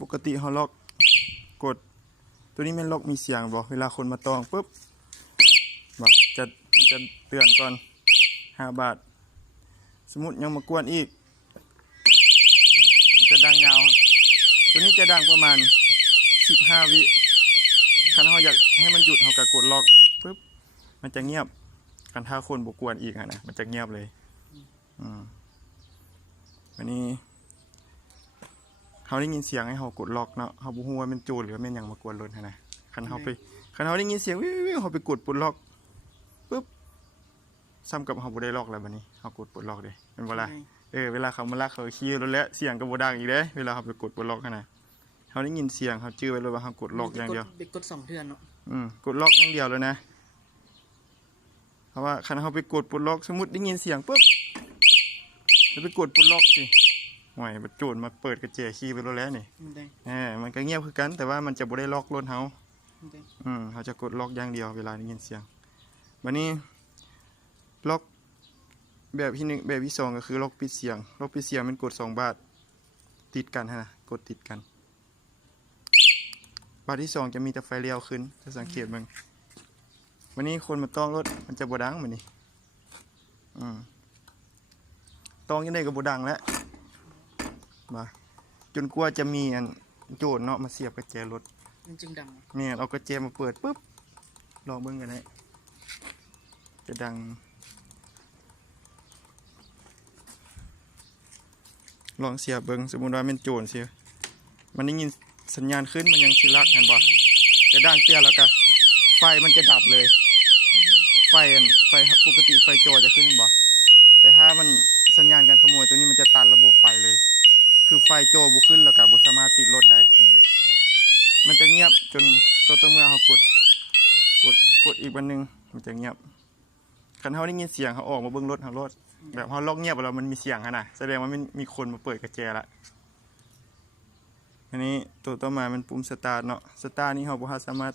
ปกติเขาล็อกกดตัวนี้มันล็อกมีเสียงบอกเวลาคนมาตองปุ๊บบอกมันจะเตือนก่อน5 บาทสมมุติยังมากวนอีกมันจะดังยาวตัวนี้จะดังประมาณ15 วิคันเขาอยากให้มันหยุดเขาก็กดล็อกปุ๊บมันจะเงียบกันถ้าคนบกวนอีกนะมันจะเงียบเลยวันนี้เขาได้ยินเสียงให้เขากดล็อกเนาะเขาบุหัวเป็นโจรหรือเป็นอย่างมากวนรถนะคันเขาได้ยินเสียงวิวเขาไปกดปลดล็อกปุ๊บซ้ำกับเขาบุได้ล็อกแล้ววันนี้เขากดปลดล็อกเลยเป็นเวลาเวลาเขามาลักเขาขี่รถแล้วเสียงก็บ่ดังอีกเลยเวลาเขาไปกดปลดล็อกนะเขาได้ยินเสียงเขาจื้อไว้เลยว่าเขากดล็อกอย่างเดียวไปกด2 เทื่อเนาะกดล็อกอย่างเดียวเลยนะเพราะว่าคันเขาไปกดปลดล็อกสมมติได้ยินเสียงปุ๊บแล้วไปกดปลดล็อกสิห่วยโจรมาเปิดกระเจขี่ไปรถแล้วนี่มันก็เงียบคือกันแต่ว่ามันจะบ่ได้ล็อกรถเขาเขาจะกดล็อกอย่างเดียวเวลาได้ยินเสียงวันนี้ล็อกแบบที่1แบบที่2ก็คือล็อกปิดเสียงล็อกปิดเสียงมันกด2 บาทติดกันนะกดติดกันบาทที่2จะมีแต่ไฟเลี้ยวขึ้นจะสังเกตมึงวันนี้คนมาต้องรถมันจะบ่ดังเหมือนนี้ต้องยังได้กับบ่ดังแล้วมาจนกว่าจะมีโจรเนาะมาเสียบกระแจรถมันจึงดังเนี่ยเอากระแจมาเปิดปุ๊บลองเบิ่งกันนะจะดังลองเสียบเบิ่งสมมุติว่าเป็นโจรเสียมันได้ยินสัญญาณขึ้นมันยังสิลักเห็นบ่จะดังเตี้ยแล้วก็ไฟมันจะดับเลยไฟปกติไฟจอจะขึ้นบ่แต่ถ้ามันสัญญาณการขโมยตัวนี้มันจะตัดระบบไฟเลยคือไฟโจบุขึ้นแล้วก็บุสามารถติดรถได้ตัวนี้นะมันจะเงียบจนก็ต้องเมื่อเขากดอีกวันนึงมันจะเงียบคันเขาได้ยินเสียงเขาออกมาเบิ้งรถเขารถแบบเขาล็อกเงียบแล้วมันมีเสียงนะแสดงว่ามันมีคนมาเปิดกระแจละอันนี้ตัวต่อมามันปุ่มสตาร์ทเนาะสตาร์ทนี่เขาบุสามารถ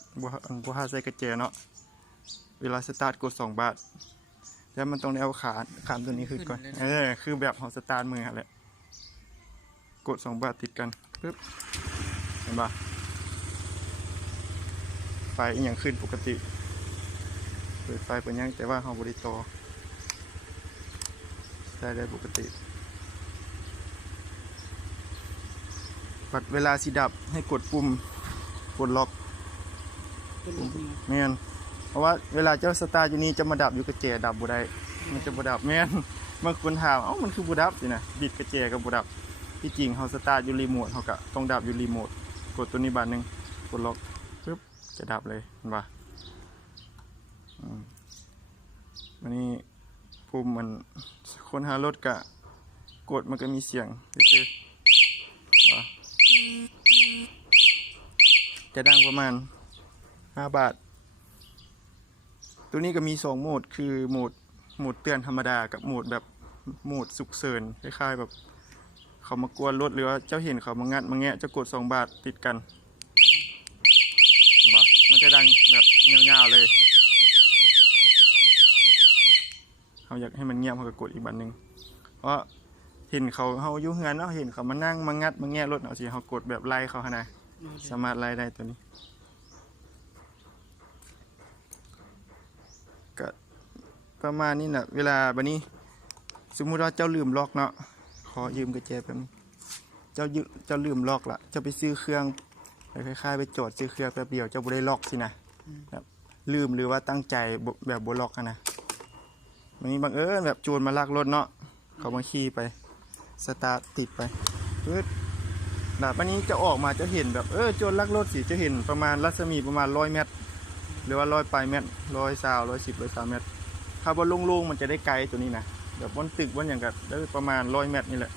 บุใส่กระแจเนาะเวลาสตาร์ทกด2 บาทแล้วมันต้องได้เอาขามตัวนี้ขึ้นก่อนคือแบบเขาสตาร์ทมือแหละกด2 บาทติดกันปึ๊บเห็นปะไฟอย่างขึ้นปกติเปิดไฟเปิดยังแต่ว่าเขาบริโตได้ปกติปัดเวลาสิดับให้กดปุ่มกดล็อกแม่นเพราะว่าเวลาเจ้าสตาร์อยู่นี่จะมาดับอยู่กระเจดับบุได้มันจะบุดับแม่นบางคนถามมันคือบุดับสินะบิดกระเจกับบุดับที่จริงเขาสตาร์อยู่รีโมทเขาก็ต้องดับอยู่รีโมทกดตัวนี้บาทนึงกดล็อกปึ๊บจะดับเลยเห็นปะวันนี้ปุ่มมันคนหารถกะกดมันก็มีเสียงซื่อจะดังประมาณ5 บาทตัวนี้ก็มี2 โหมดคือโหมดเตือนธรรมดากับโหมดแบบโหมดฉุกเฉินคล้ายๆแบบเขามากวนรถหรือว่าเจ้าเห็นเขามางัดมาแงะจะกด2 บาทติดกันมันจะดังแบบเงียบๆเลยเขาอยากให้มันเงียบเขาก็กดอีกบันหนึ่งเพราะเห็นเขาอยู่เฮือนเนาะเห็นเขามานั่งมางัดมาแงะรถเอาสิเขากดแบบไล่เขาขนาดสามารถไล่ได้ตัวนี้ก็ประมาณนี้แหละเวลาบันนี้สมมุติว่าเจ้าลืมล็อกเนาะขอยืมกระแจแป๊บนึงเจ้าลืมล็อกละจะไปซื้อเครื่องคล้ายๆไปจอดซื้อเครื่องแป๊บเดียวเจ้าบ่ได้ล็อกสินะลืมหรือว่าตั้งใจแบบบ่ล็อกนะวันนี้บังเอิญแบบโจรมาลักรถเนาะเขามาขี่ไปสตาร์ทติดไปปึ๊ดวันนี้จะออกมาจะเห็นแบบโจรลักรถสิจะเห็นประมาณรัศมีประมาณ100 เมตรหรือว่า100 ปลายเมตร120 110 130 เมตรถ้าบนโล่งๆมันจะได้ไกลตัวนี้นะแบบบนตึกบนอย่างกับได้ประมาณ100 เมตรนี่แหละ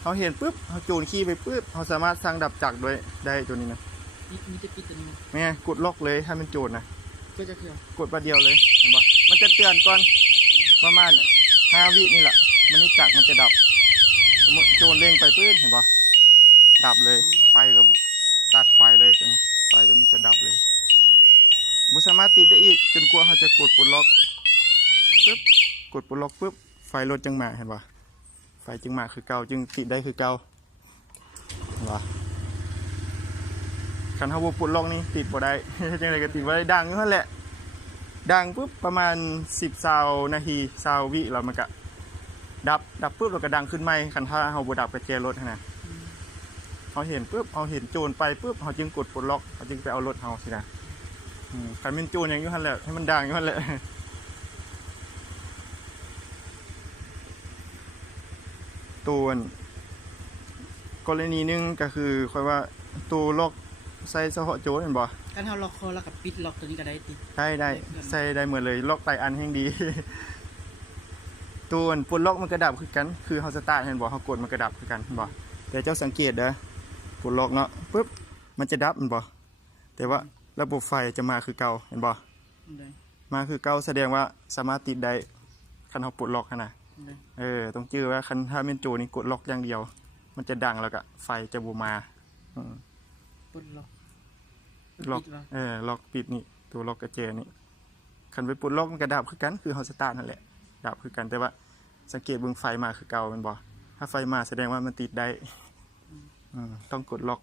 เขาเห็นปุ๊บเขาโจรขี่ไปปุ๊บเขาสามารถสั่งดับจักรด้วยได้ตัวนี้นะมีจะปิดตัวนี้ไงกดล็อกเลยถ้าเป็นโจรนะก็จะคือกดประเดียวเลยเห็นปะมันจะเตือนก่อนประมาณ5 วินี่แหละมันนี่จักรมันจะดับสมมติโจรเล็งไปปื้นเห็นปะดับเลยไฟก็ตัดไฟเลยตัวนี้ไฟตัวนี้จะดับเลยบุสามารถติดได้อีกจนกว่าเขาจะกดปลดล็อกปึ๊บกดปลดล็อกปึ๊บไฟรถจึงมาเห็นปะไฟจึงมาคือเก่าจึงติดได้คือเก่าเห็นปะ คันเฮาบ่ปลดล็อกนี่ติดบ่ได้ จังไดก็ติดบ่ได้ดังอยู่นั่นแหละดังปุ๊บประมาณ10-20นาที20วิแล้วมันก็ดับปุ๊บแล้วก็ดังขึ้นใหม่คันถ้าเฮาบ่ดับกุญแจรถหั่นน่ะเฮาเห็นปุ๊บเฮาเห็นโจรไปปุ๊บเฮาจึงกดปลดล็อกเฮาจึงไปเอารถเฮาสินะคันเป็นโจรอย่างอยู่หั่นแหละให้มันดังอยู่หั่นแหละตัวกรณีหนึงก็คือค่อยว่าตัวล็อกใส่เฉพาะโจรเห็นบ่ การเฮาล็อกคอแล้วก็ปิดล็อกตัวนี้ก็ได้ติ ได้ใส่ได้หมดเลยล็อกไตอันแห่งดี ตัวปลดล็อกมันกระดับคือกันคือเฮาสตาร์ทเห็นบ่เฮากดมันกระดับคือกันเห็นบ่แต่เจ้าสังเกตเด้อปลดล็อกเนาะปึ๊บมันจะดับเห็นบ่แต่ว่าระบบไฟจะมาคือเก่าเห็นบ่ ได้ มาคือเก่าแสดงว่าสามารถติดได้คันเฮาปลดล็อกหั่นน่ะ ได้ ต้องจื้อว่าคันถ้าเป็นโจนี่กดล็อกอย่างเดียว มันจะดังแล้วก็ไฟจะบ่มาอืม ปลดล็อก ล็อก ปิดวะ ล็อกปิดนี่ตัวล็อกกระเจนี่คันไปปลดล็อกมันก็ดับคือกันคือเฮาสตาร์ทนั่นแหละดับคือกันแต่ว่าสังเกตเบิ่งไฟมาคือเก่าแมันบ่ถ้าไฟมาแสดงว่ามันติดได้ต้องกดล็อก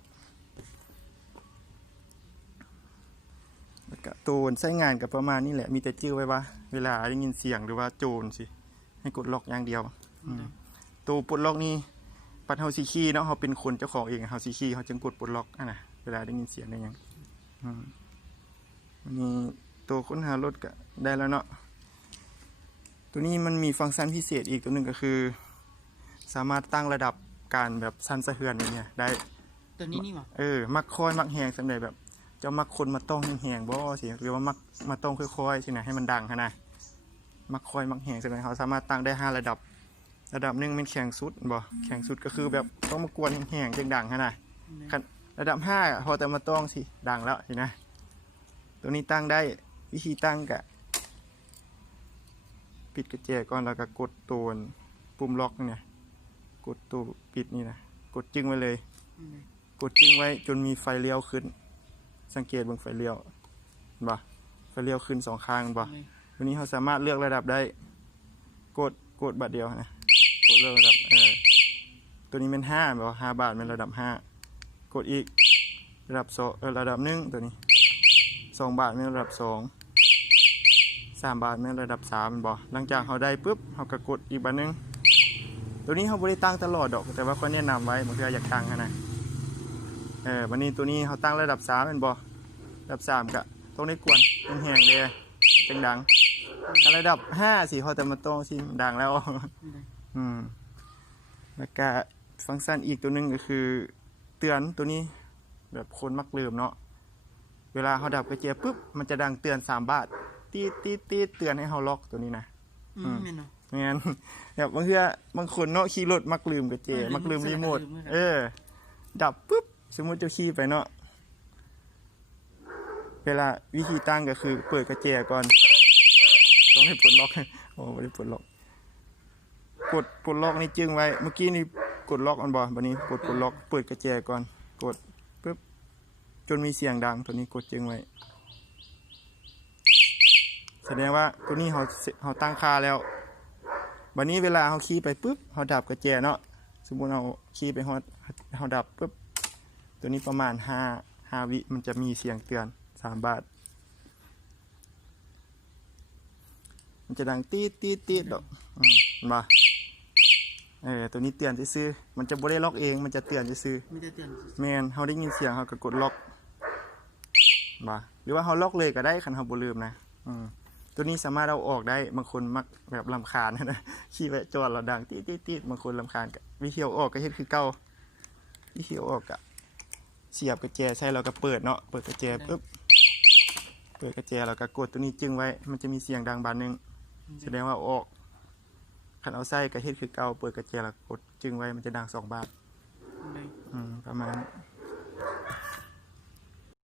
แล้วก็ตัวใช้งานกับประมาณนี้แหละมีแต่จื้อไว้ว่าเวลาได้ยินเสียงหรือว่าโจรสิให้กดล็อกอย่างเดียวตัวปลดล็อกนี่ปัดเฮาสิขี้เนาะเฮาเป็นคนเจ้าของเองเฮาสิขี้เฮาจึงกดปลดล็อกนะเวลาได้ยินเสียงได้หยังวันนี้ตัวค้นหารถก็ได้แล้วเนาะตัวนี้มันมีฟังก์ชันพิเศษอีกตัวหนึ่งก็คือ สามารถตั้งระดับการแบบสั่นสะเทือนอย่างเงี้ยได้ ตัวนี้นี่หว่า มักคอยมักแหงสำหรับแบบเจ้ามักคนมาต้องแหงๆบ่สิหรือว่ามักมาต้องค่อยๆสินะให้มันดังขนาดมักคอยมักแหงสำหรับเขาสามารถตั้งได้5ระดับหนึ่งเป็นแข็งสุดบ่แข็งสุดก็คือแบบต้องมากวนแหงๆจังดังขนาดระดับ5พอแต่มาต้องสิดังแล้วสินะตัวนี้ตั้งได้วิธีตั้งกะปิดกระแจก่อนแล้วก็กดตัวปุ่มล็อกเนี่ยกดตัวปิดนี่นะกดจึงไว้เลยกดจึงไว้จนมีไฟเลี้ยวขึ้นสังเกตเบิ่งไฟเลี้ยวบ่ไฟเลี้ยวขึ้น2ข้างบ่ตัวนี้เราสามารถเลือกระดับได้กดบัดเดียวนะกดเลือกระดับตัวนี้เป็น5บ่5 บาทเป็นระดับ5กดอีกระดับ2ระดับ1ตัวนี้2 บาทเป็นระดับ2 3 บาทเป็นระดับ3บ่หลังจากเราได้ปุ๊บเราก็กดอีกบัดนึงตัวนี้เขาบ่ได้ตั้งตลอดดอกแต่ว่าเขาแนะนำไว้บางทีอยากตั้งนะวันนี้ตัวนี้เขาตั้งระดับ3เป็นบ่ระดับ3ก็ต้องได้กวนแห้งๆเลยจังดังระดับ5สิเขาแต่มาต้องสิดังแล้วแล้วก็ฟังก์ชันอีกตัวนึงก็คือเตือนตัวนี้แบบคนมักลืมเนาะเวลาเขาดับกระเจี๊ยบปุ๊บมันจะดังเตือน3 บาทตีดเตือนให้เขาล็อกตัวนี้นะแม่นเนาะ งั้นแบบบางคนเนาะขี่รถมักลืมกระเจมักลืมรีโมทดับปุ๊บสมมติจะขี่ไปเนาะเวลาวิธีตั้งก็คือเปิดกระเจก่อนต้องให้ปลดล็อกโอ้ไม่ได้ปลดล็อกปลดล็อกนี่จึงไว้เมื่อกี้นี่กดล็อกอันบ่บัดนี้กดปลดล็อกเปิดกระเจก่อนกดปุ๊บจนมีเสียงดังตัวนี้กดจึงไว้แสดงว่าตัวนี้เขาตั้งค่าแล้ววันนี้เวลาเขาขี่ไปปุ๊บเขาดับกระเจเนาะสมมุติเราขี่ไปเขาดับปุ๊บตัวนี้ประมาณ5 วิมันจะมีเสียงเตือน3 บาทมันจะดังตีดดอกมาตัวนี้เตือนซื่อๆมันจะบ่ได้ล็อกเองมันจะเตือนซื่อ มีแต่เตือน ๆแม่นเขาได้ยินเสียงเขาก็กดล็อกมาหรือว่าเขาล็อกเลยก็ได้คันเขาบ่ลืมนะตัวนี้สามารถเอาออกได้บางคนมักแบบรำคาญนะขี่ไปจอดเราดังตีดบางคนรำคาญกับวิธีเอาออกก็เฮ็ดคือเก่าวิธีเอาออกก็เสียบกระแจใช้เราก็เปิดเนาะเปิดกระแจปุ๊บเปิดกระแจแล้วก็กดตัวนี้จึงไว้มันจะมีเสียงดังบานนึงแสดงว่าเอาออกคันเอาใส่ก็เฮ็ดคือเก่าเปิดกระแจแล้วกดจึงไว้มันจะดัง2 บาทประมาณนี้